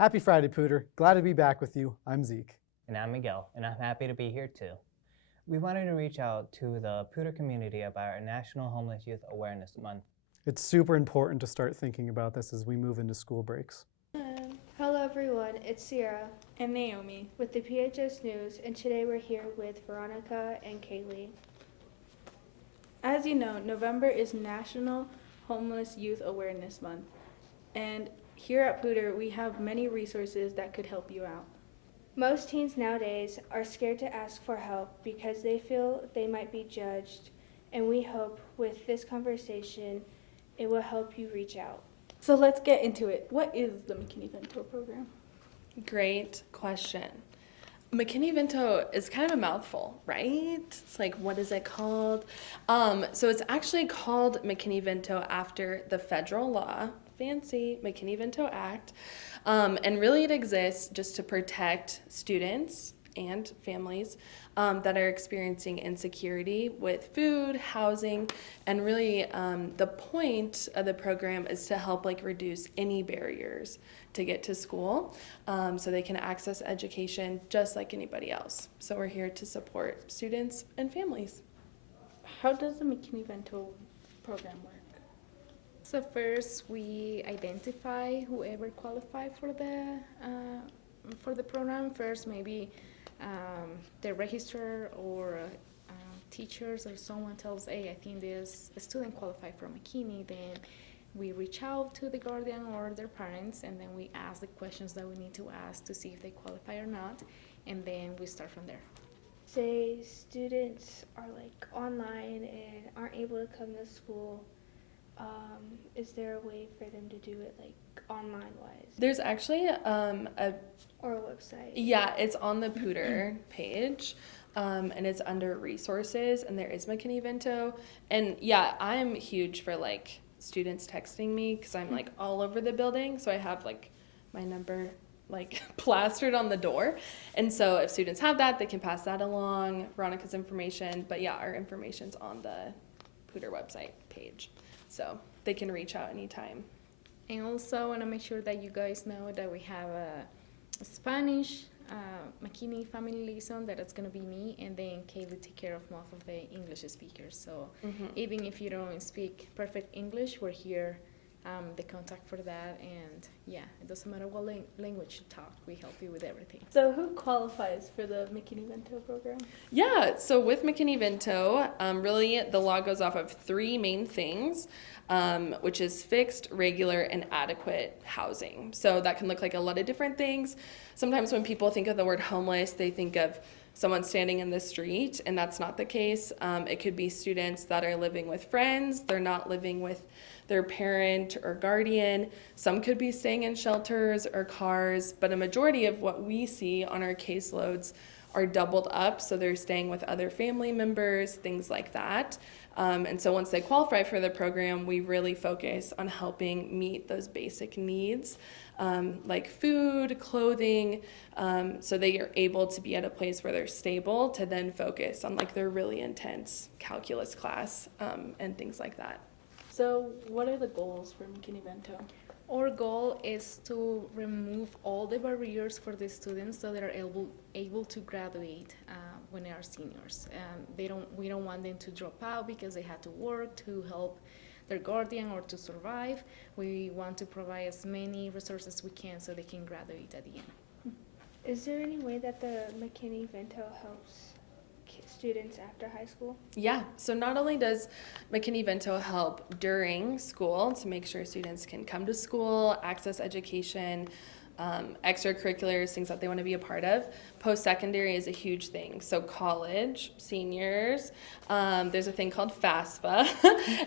Happy Friday, Pooter. Glad to be back with you. I'm Zeke. And I'm Miguel, and I'm happy to be here too. We wanted to reach out to the Pooter community about our National Homeless Youth Awareness Month. It's super important to start thinking about this as we move into school breaks. Hello everyone, it's Sierra and Naomi with the PHS News, and today we're here with Veronica and Kaylee. As you know, November is National Homeless Youth Awareness Month, and here at Pooter we have many resources that could help you out. Most teens nowadays are scared to ask for help because they feel they might be judged, and we hope with this conversation it will help you reach out. So let's get into it. What is the McKinney-Vento program? Great question. McKinney-Vento is kind of a mouthful, right? It's like, what is it called? So it's actually called McKinney-Vento after the federal law, fancy McKinney-Vento Act. And really it exists just to protect students and families that are experiencing insecurity with food, housing, and really the point of the program is to help reduce any barriers to get to school so they can access education just like anybody else. So we're here to support students and families. How does the McKinney-Vento program work? So first, we identify whoever qualify for the program. First, maybe the registrar or teachers or someone tells, hey, I think this student qualified for McKinney. Then we reach out to the guardian or their parents, and then we ask the questions that we need to ask to see if they qualify or not, and then we start from there. Say students are online and aren't able to come to school. Is there a way for them to do it online-wise? There's actually or a website? Yeah, it's on the Pooter page, and it's under resources, and there is McKinney-Vento. And yeah, I'm huge for students texting me because I'm all over the building, so I have my number plastered on the door. And so if students have that, they can pass that along, Veronica's information. But yeah, our information's on the Pooter website page, so they can reach out anytime. And also I want to make sure that you guys know that we have a Spanish McKinney family liaison that it's going to be me, and then Kaylee take care of most of the English speakers. So even if you don't speak perfect English, we're here, the contact for that. And yeah, it doesn't matter what language you talk, we help you with everything. So who qualifies for the McKinney-Vento program? Yeah, so with McKinney-Vento, really the law goes off of three main things, which is fixed, regular, and adequate housing. So that can look like a lot of different things. Sometimes when people think of the word homeless, they think of someone standing in the street, and that's not the case. It could be students that are living with friends. They're not living with their parent or guardian. Some could be staying in shelters or cars, but a majority of what we see on our caseloads are doubled up, so they're staying with other family members, things like that. And so once they qualify for the program, we really focus on helping meet those basic needs, like food, clothing, so they are able to be at a place where they're stable to then focus on their really intense calculus class and things like that. So what are the goals for McKinney-Vento? Our goal is to remove all the barriers for the students so they're able to graduate when they are seniors. We don't want them to drop out because they had to work to help their guardian or to survive. We want to provide as many resources as we can so they can graduate at the end. Is there any way that the McKinney-Vento helps students after high school? Yeah, so not only does McKinney-Vento help during school to make sure students can come to school, access education, extracurriculars, things that they want to be a part of. Post-secondary is a huge thing. So college, seniors, there's a thing called FAFSA.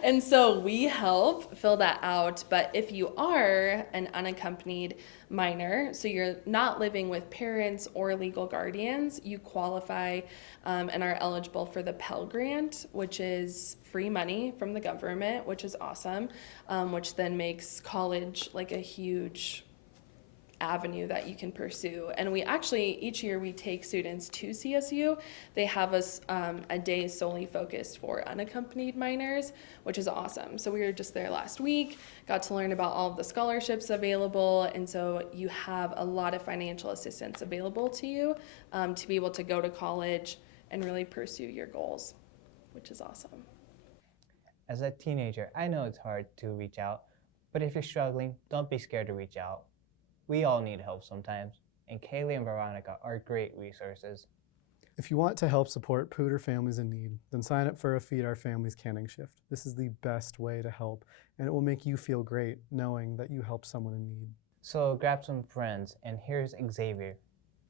And so we help fill that out. But if you are an unaccompanied minor, so you're not living with parents or legal guardians, you qualify and are eligible for the Pell Grant, which is free money from the government, which is awesome, which then makes college a huge avenue that you can pursue. And we actually, each year we take students to CSU. They have us a day solely focused for unaccompanied minors, which is awesome. So we were just there last week, got to learn about all of the scholarships available, and so you have a lot of financial assistance available to you to be able to go to college and really pursue your goals, which is awesome. As a teenager, I know it's hard to reach out, but if you're struggling, don't be scared to reach out. We all need help sometimes, and Kaylee and Veronica are great resources. If you want to help support Pooter families in need, then sign up for a Feed Our Families canning shift. This is the best way to help, and it will make you feel great knowing that you helped someone in need. So grab some friends, and here's Xavier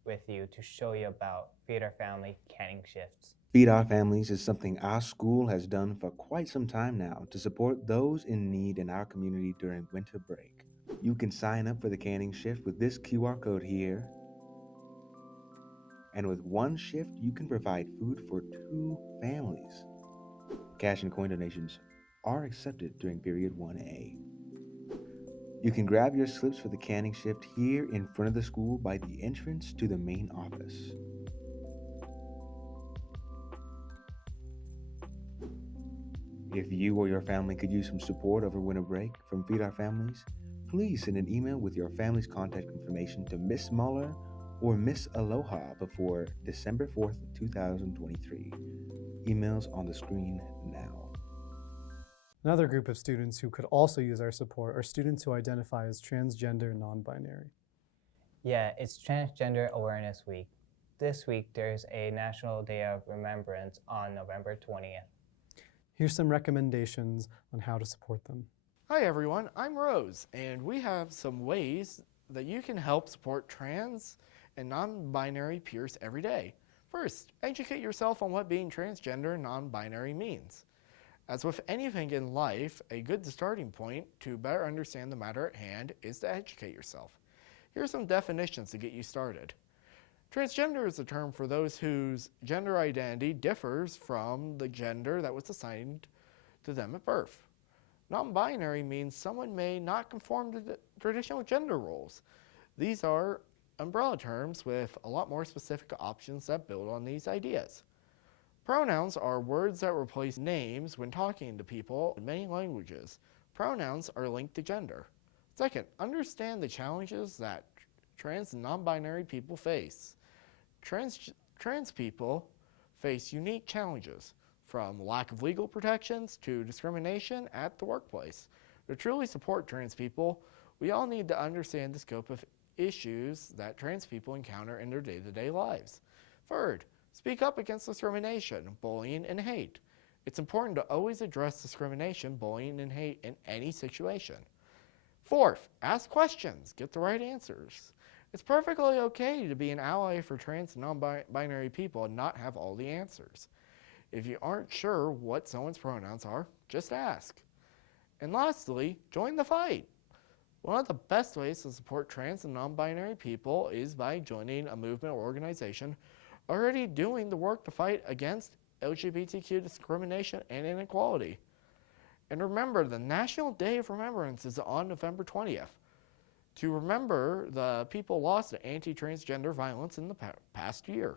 with you to show you about Feed Our Family canning shifts. Feed Our Families is something our school has done for quite some time now to support those in need in our community during winter break. You can sign up for the canning shift with this QR code here. And with one shift, you can provide food for 2 families. Cash and coin donations are accepted during period 1A. You can grab your slips for the canning shift here in front of the school by the entrance to the main office. If you or your family could use some support over winter break from Feed Our Families, please send an email with your family's contact information to Miss Muller or Miss Aloha before December 4th, 2023. Emails on the screen now. Another group of students who could also use our support are students who identify as transgender and non-binary. Yeah, it's Transgender Awareness Week. This week, there's a National Day of Remembrance on November 20th. Here's some recommendations on how to support them. Hi everyone, I'm Rose, and we have some ways that you can help support trans and non-binary peers every day. First, educate yourself on what being transgender and non-binary means. As with anything in life, a good starting point to better understand the matter at hand is to educate yourself. Here are some definitions to get you started. Transgender is a term for those whose gender identity differs from the gender that was assigned to them at birth. Non-binary means someone may not conform to the traditional gender roles. These are umbrella terms with a lot more specific options that build on these ideas. Pronouns are words that replace names when talking to people in many languages. Pronouns are linked to gender. Second, understand the challenges that trans and non-binary people face. Trans people face unique challenges, from lack of legal protections to discrimination at the workplace. To truly support trans people, we all need to understand the scope of issues that trans people encounter in their day-to-day lives. Third, speak up against discrimination, bullying, and hate. It's important to always address discrimination, bullying, and hate in any situation. Fourth, ask questions, get the right answers. It's perfectly okay to be an ally for trans and non-binary people and not have all the answers. If you aren't sure what someone's pronouns are, just ask. And lastly, join the fight. One of the best ways to support trans and non-binary people is by joining a movement or organization already doing the work to fight against LGBTQ discrimination and inequality. And remember, the National Day of Remembrance is on November 20th. To remember the people lost to anti-transgender violence in the past year.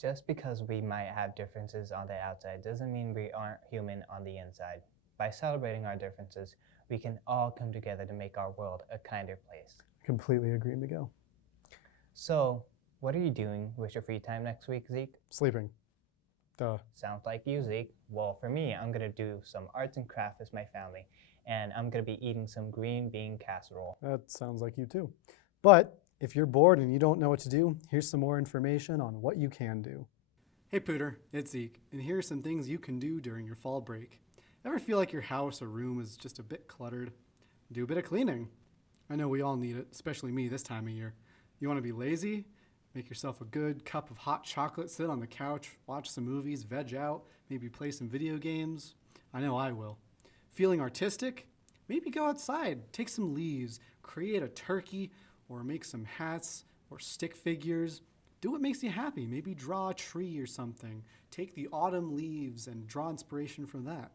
Just because we might have differences on the outside doesn't mean we aren't human on the inside. By celebrating our differences, we can all come together to make our world a kinder place. Completely agree, Miguel. So, what are you doing with your free time next week, Zeke? Sleeping. Duh. Sounds like you, Zeke. Well, for me, I'm going to do some arts and crafts with my family, and I'm going to be eating some green bean casserole. That sounds like you too. But if you're bored and you don't know what to do, here's some more information on what you can do. Hey Pooter, it's Zeke, and here are some things you can do during your fall break. Ever feel like your house or room is just a bit cluttered? Do a bit of cleaning. I know we all need it, especially me this time of year. You want to be lazy? Make yourself a good cup of hot chocolate, sit on the couch, watch some movies, veg out, maybe play some video games. I know I will. Feeling artistic? Maybe go outside, take some leaves, create a turkey, or make some hats or stick figures. Do what makes you happy. Maybe draw a tree or something. Take the autumn leaves and draw inspiration from that.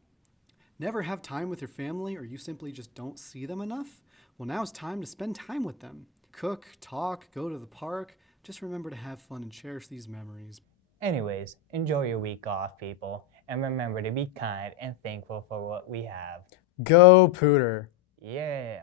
Never have time with your family, or you simply just don't see them enough? Well, now's time to spend time with them. Cook, talk, go to the park. Just remember to have fun and cherish these memories. Anyways, enjoy your week off, people, and remember to be kind and thankful for what we have. Go Pooter! Yeah.